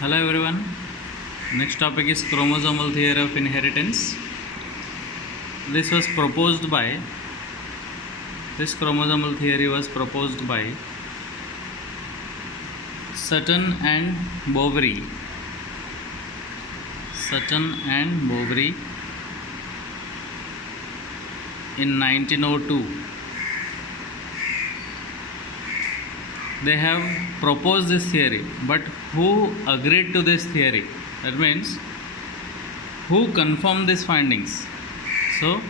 Hello everyone. Next topic is chromosomal theory of inheritance. This was proposed by this chromosomal theory was proposed by Sutton and Boveri. Sutton and Boveri in 1902. They have proposed this theory, but who agreed to this theory? That means who confirmed these findings? So,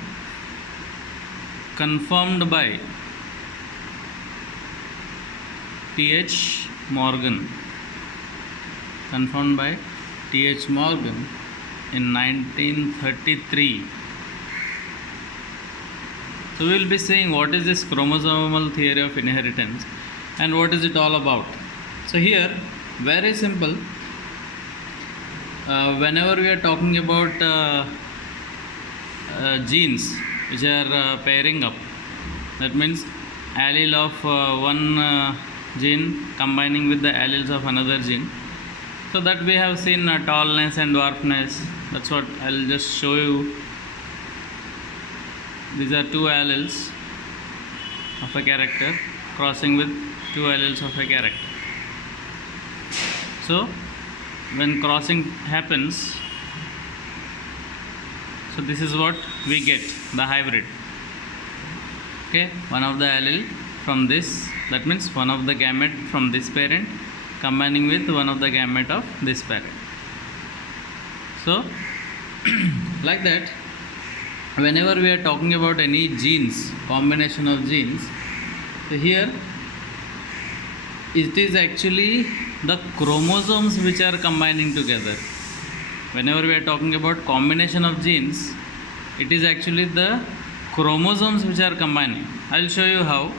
confirmed by T.H. Morgan. Confirmed by T.H. Morgan in 1933. So, we will be seeing what is this chromosomal theory of inheritance and what is it all about. So here, very simple, whenever we are talking about genes which are pairing up, that means allele of one gene combining with the alleles of another gene. So that we have seen tallness and dwarfness. That's what I'll just show you. These are two alleles of a character crossing with two alleles of a character. So when crossing happens, so this is what we get, the hybrid. Okay, one of the allele from this, that means one of the gamete from this parent combining with one of the gamete of this parent. So like that, whenever we are talking about any genes, combination of genes, so here it is actually the chromosomes which are combining together. Whenever we are talking about combination of genes, it is actually the chromosomes which are combining. I will show you how.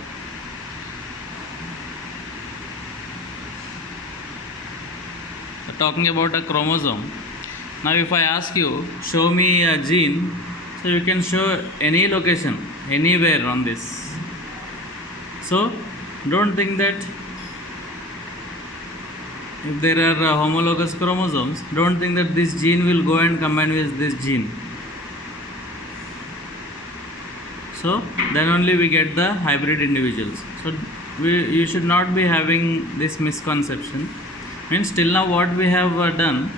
So, talking about a chromosome. Now if I ask you, show me a gene, so you can show any location, anywhere on this. So don't think that if there are homologous chromosomes, don't think that this gene will go and combine with this gene. So then only we get the hybrid individuals. So you should not be having this misconception. Means till now what we have done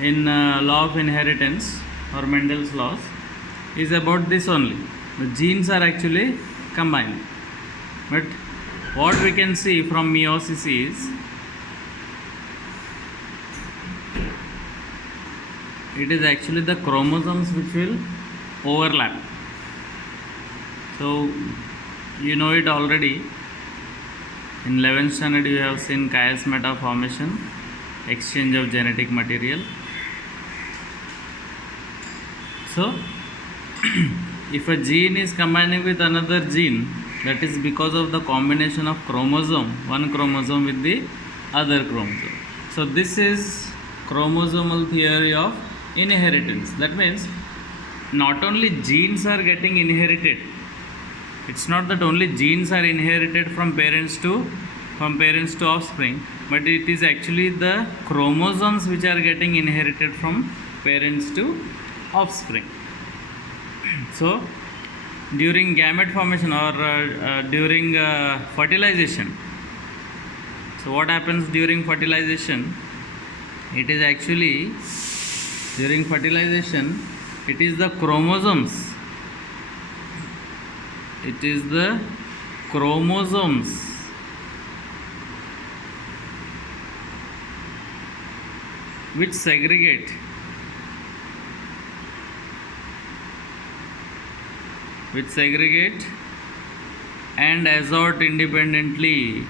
in law of inheritance or Mendel's laws is about this only. The genes are actually combined. But what we can see from meiosis is it is actually the chromosomes which will overlap. So you know it already. In 11th standard you have seen chiasmata formation, exchange of genetic material. So if a gene is combining with another gene, that is because of the combination of chromosome, one chromosome with the other chromosome. So this is chromosomal theory of inheritance. That means not only genes are getting inherited, it's not that only genes are inherited from parents to offspring, but it is actually the chromosomes which are getting inherited from parents to offspring. So during gamete formation or during fertilization, so what happens during fertilization? It is actually during fertilization, it is the chromosomes. It is the chromosomes which segregate and assort independently.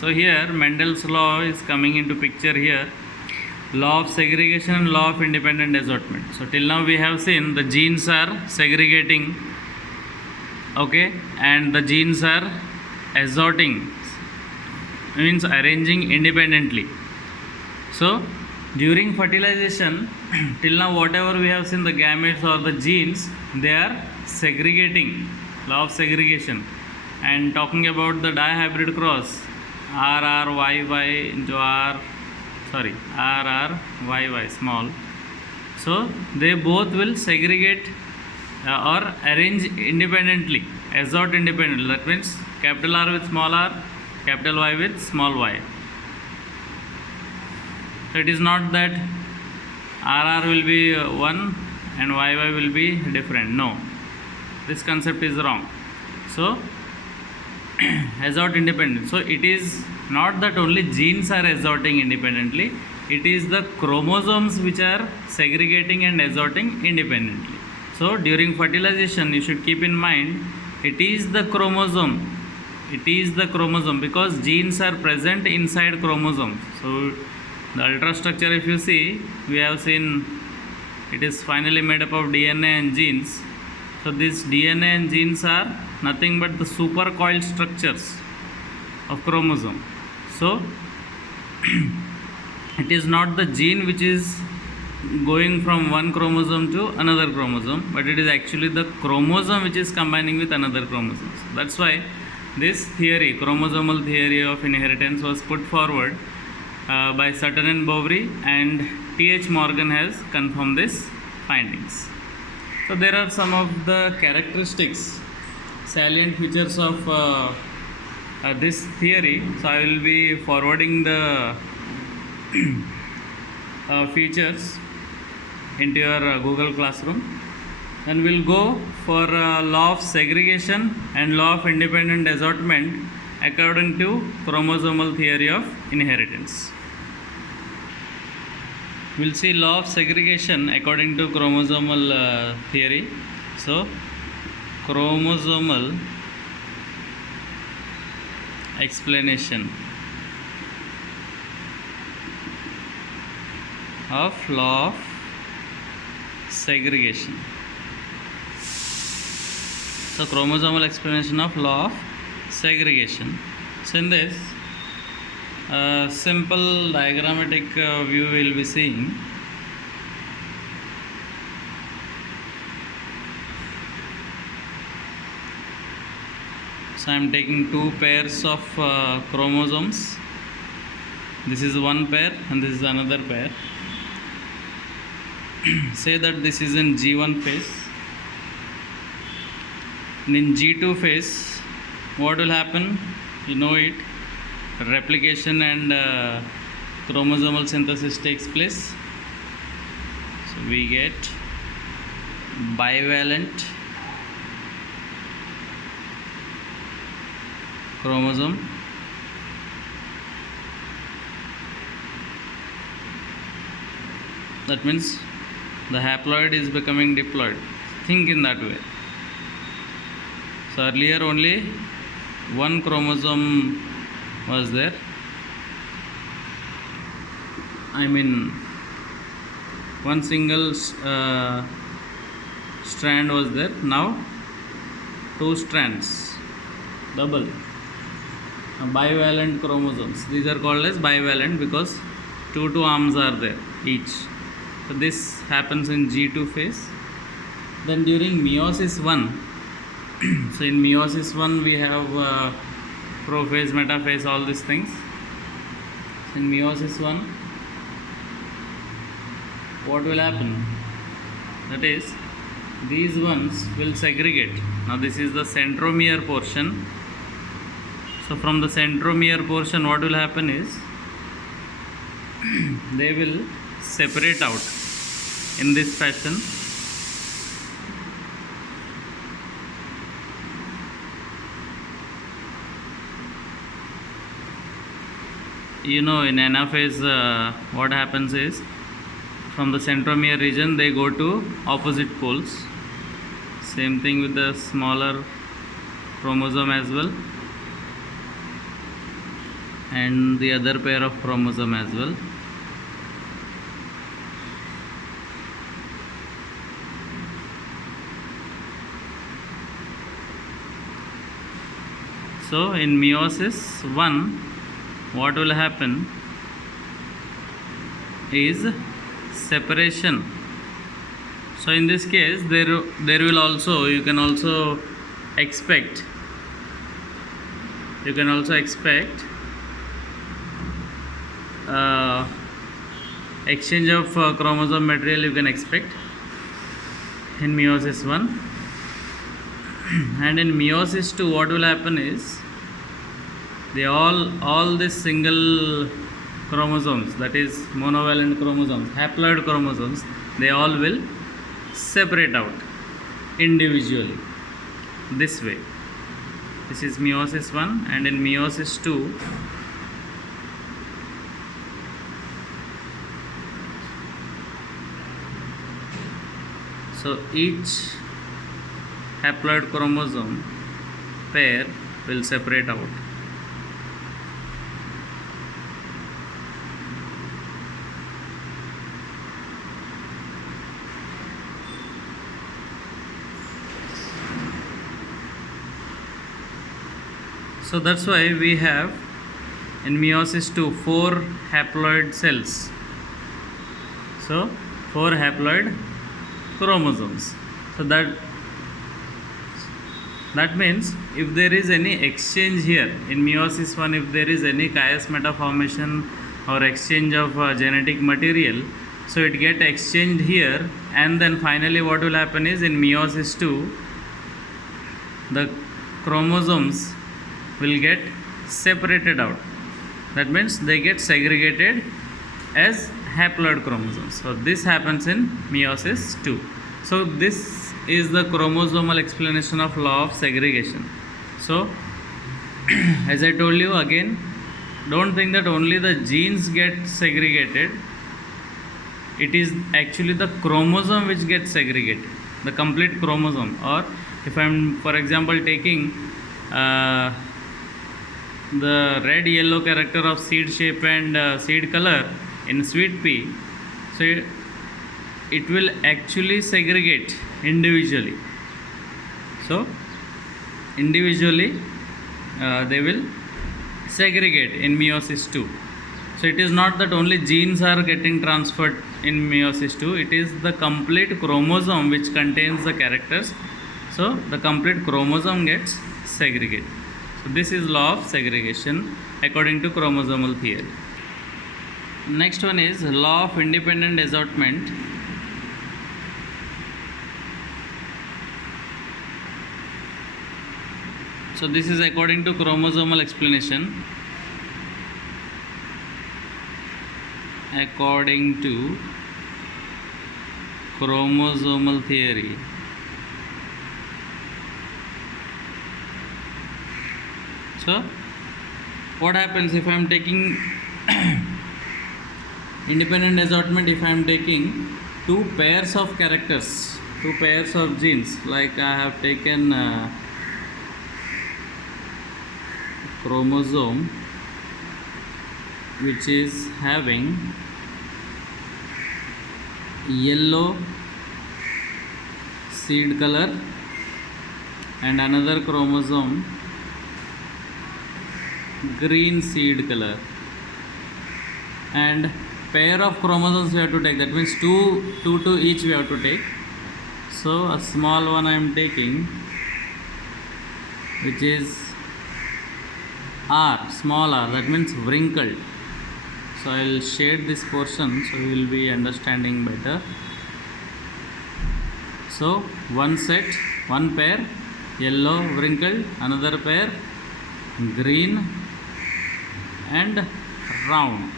So here Mendel's law is coming into picture here. Law of segregation and law of independent assortment. So till now we have seen the genes are segregating, okay, and the genes are assorting, means arranging independently. So during fertilization, till now whatever we have seen, the gametes or the genes, they are segregating, law of segregation. And talking about the dihybrid cross, RRYY into RRYY small. So they both will segregate or arrange independently, assort independently. That means capital R with small r, capital Y with small y. So it is not that RR will be one and YY will be different. No, this concept is wrong. So assort independent. So it is not that only genes are assorting independently, it is the chromosomes which are segregating and assorting independently. So during fertilization you should keep in mind it is the chromosome because genes are present inside chromosomes. So the ultrastructure, if you see, we have seen it is finally made up of DNA and genes. So this DNA and genes are nothing but the supercoiled structures of chromosome. So it is not the gene which is going from one chromosome to another chromosome, but it is actually the chromosome which is combining with another chromosome. So that's why this theory, chromosomal theory of inheritance, was put forward by Sutton and Boveri, and T.H. Morgan has confirmed these findings. So there are some of the characteristics, salient features of this theory. So I will be forwarding the features into your Google Classroom. Then we'll go for law of segregation and law of independent assortment according to chromosomal theory of inheritance. We'll see law of segregation according to chromosomal theory. So chromosomal explanation of law of segregation. So chromosomal explanation of law of segregation. So in this simple diagrammatic view we will be seeing. So I am taking two pairs of chromosomes. This is one pair and this is another pair. Say that this is in G1 phase. And in G2 phase, what will happen? You know it. Replication and chromosomal synthesis takes place. So we get bivalent chromosome. That means the haploid is becoming diploid. Think in that way. So earlier only one chromosome was there. I mean one single strand was there. Now two strands, double, bivalent chromosomes. These are called as bivalent because two arms are there each. So this happens in G2 phase. Then during meiosis 1, so in meiosis 1 we have prophase, metaphase, all these things. In meiosis 1, what will happen? That is, these ones will segregate. Now this is the centromere portion. So from the centromere portion, what will happen is they will separate out in this fashion. You know, in anaphase what happens is from the centromere region they go to opposite poles. Same thing with the smaller chromosome as well, and the other pair of chromosome as well. So in meiosis 1, what will happen is separation. So in this case there will also, you can also expect exchange of chromosome material you can expect in meiosis 1. And in meiosis 2, what will happen is they all these single chromosomes, that is monovalent chromosomes, haploid chromosomes, they all will separate out individually this way. This is meiosis 1, and in meiosis 2, so each haploid chromosome pair will separate out. So that's why we have in meiosis 2 4 haploid cells. So 4 haploid chromosomes. So that means if there is any exchange here in meiosis 1, if there is any chiasmata formation or exchange of genetic material, so it get exchanged here, and then finally what will happen is in meiosis 2 the chromosomes will get separated out. That means they get segregated as haploid chromosomes. So this happens in meiosis 2. So this is the chromosomal explanation of law of segregation. So as I told you again, don't think that only the genes get segregated. It is actually the chromosome which gets segregated, the complete chromosome. Or if I am, for example, taking the red yellow character of seed shape and seed color in sweet pea, so it will actually segregate individually. So individually they will segregate in meiosis 2. So it is not that only genes are getting transferred in meiosis 2, it is the complete chromosome which contains the characters. So the complete chromosome gets segregated. So this is law of segregation according to chromosomal theory. Next one is law of independent assortment. So this is according to chromosomal explanation. According to chromosomal theory, so what happens if I am taking independent assortment, if I am taking two pairs of characters, two pairs of genes, like I have taken chromosome which is having yellow seed color and another chromosome green seed color, and pair of chromosomes we have to take, that means two to each we have to take. So a small one I am taking which is R, small r, that means wrinkled. So I will shade this portion so you will be understanding better. So one set, one pair yellow wrinkled, another pair green and round.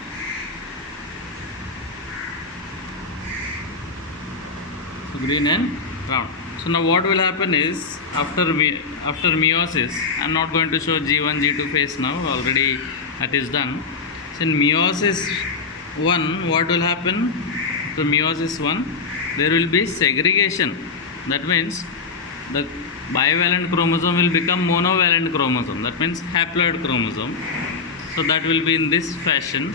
So green and round. So now what will happen is after meiosis, I am not going to show G1 G2 phase now, already that is done. So in meiosis 1, what will happen? So meiosis 1, there will be segregation. That means the bivalent chromosome will become monovalent chromosome, that means haploid chromosome. So that will be in this fashion.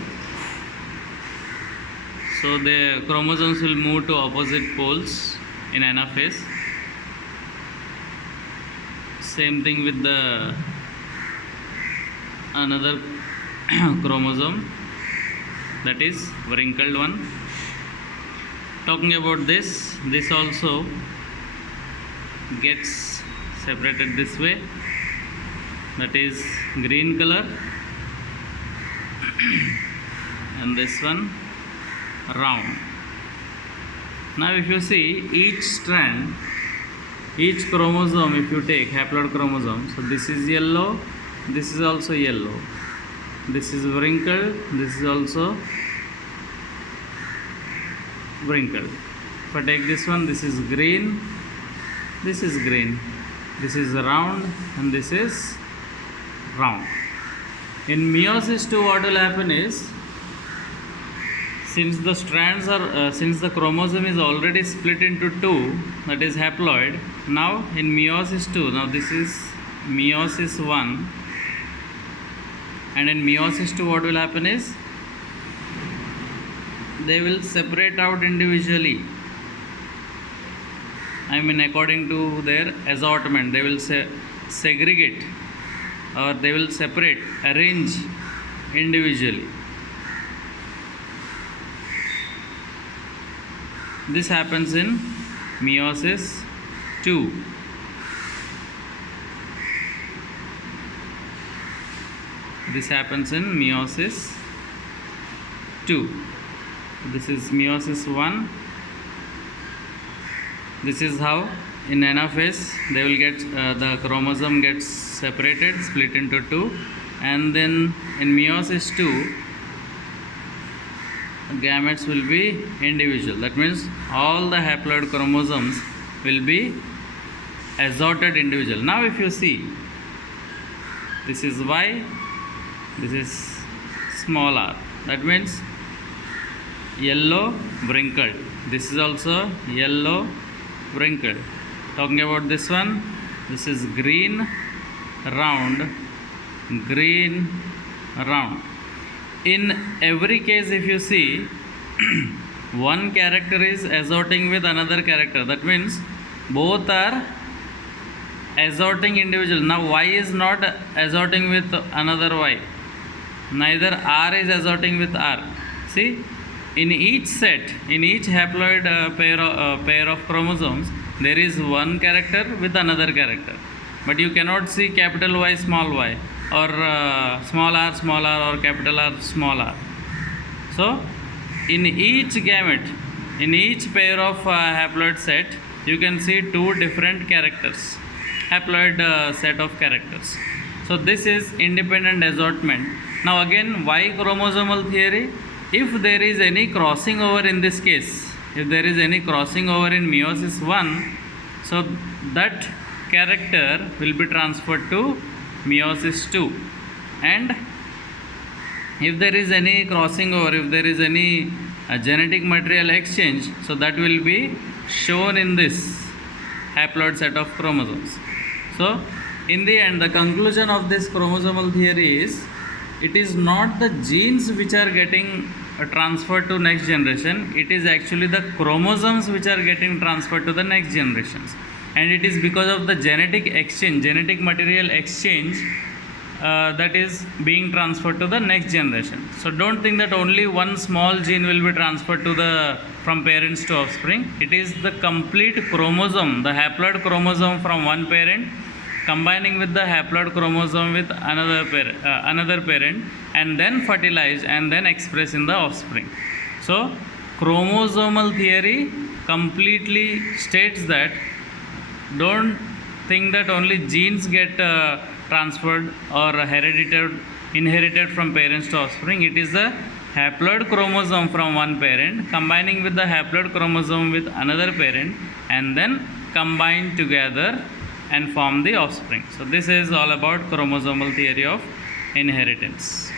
So the chromosomes will move to opposite poles in anaphase. Same thing with the another chromosome, that is wrinkled one. Talking about this also gets separated this way, that is green color, and this one round. Now if you see each strand, each chromosome, if you take haploid chromosome, so this is yellow, this is also yellow, this is wrinkled, this is also wrinkled. If I take this one, this is green, this is green, this is round, and this is round. In meiosis 2, what will happen is, since the strands are since the chromosome is already split into two, that is haploid, now in meiosis 2, now this is meiosis 1, and in meiosis 2 what will happen is, they will separate out individually. I mean, according to their assortment, they will segregate, or they will separate, arrange individually. This happens in meiosis 2. This happens in meiosis 2. This is meiosis 1. This is how in anaphase they will get the chromosome gets separated, split into two, and then in meiosis 2 gametes will be individual. That means all the haploid chromosomes will be assorted individual. Now if you see, this is Y, this is small r, that means yellow wrinkled, this is also yellow wrinkled. Talking about this one, this is green round, green round. In every case, if you see, one character is assorting with another character. That means both are assorting individual. Now Y is not assorting with another Y. Neither R is assorting with R. See, in each set, in each haploid pair of chromosomes, there is one character with another character. But you cannot see capital Y, small y, or small r, or capital R, small r. So, in each gamete, in each pair of haploid set, you can see two different characters, haploid set of characters. So, this is independent assortment. Now, again, Y chromosomal theory, if there is any crossing over in this case, if there is any crossing over in meiosis 1, so that character will be transferred to meiosis 2, and if there is any crossing over, if there is any genetic material exchange, so that will be shown in this haploid set of chromosomes. So in the end, the conclusion of this chromosomal theory is, it is not the genes which are getting transferred to next generation, it is actually the chromosomes which are getting transferred to the next generations. And it is because of the genetic exchange, genetic material exchange, that is being transferred to the next generation. So don't think that only one small gene will be transferred to from parents to offspring. It is the complete chromosome, the haploid chromosome from one parent combining with the haploid chromosome with another parent, and then fertilized and then expressed in the offspring. So chromosomal theory completely states that, don't think that only genes get transferred or inherited from parents to offspring. It is the haploid chromosome from one parent combining with the haploid chromosome with another parent, and then combine together and form the offspring. So this is all about chromosomal theory of inheritance.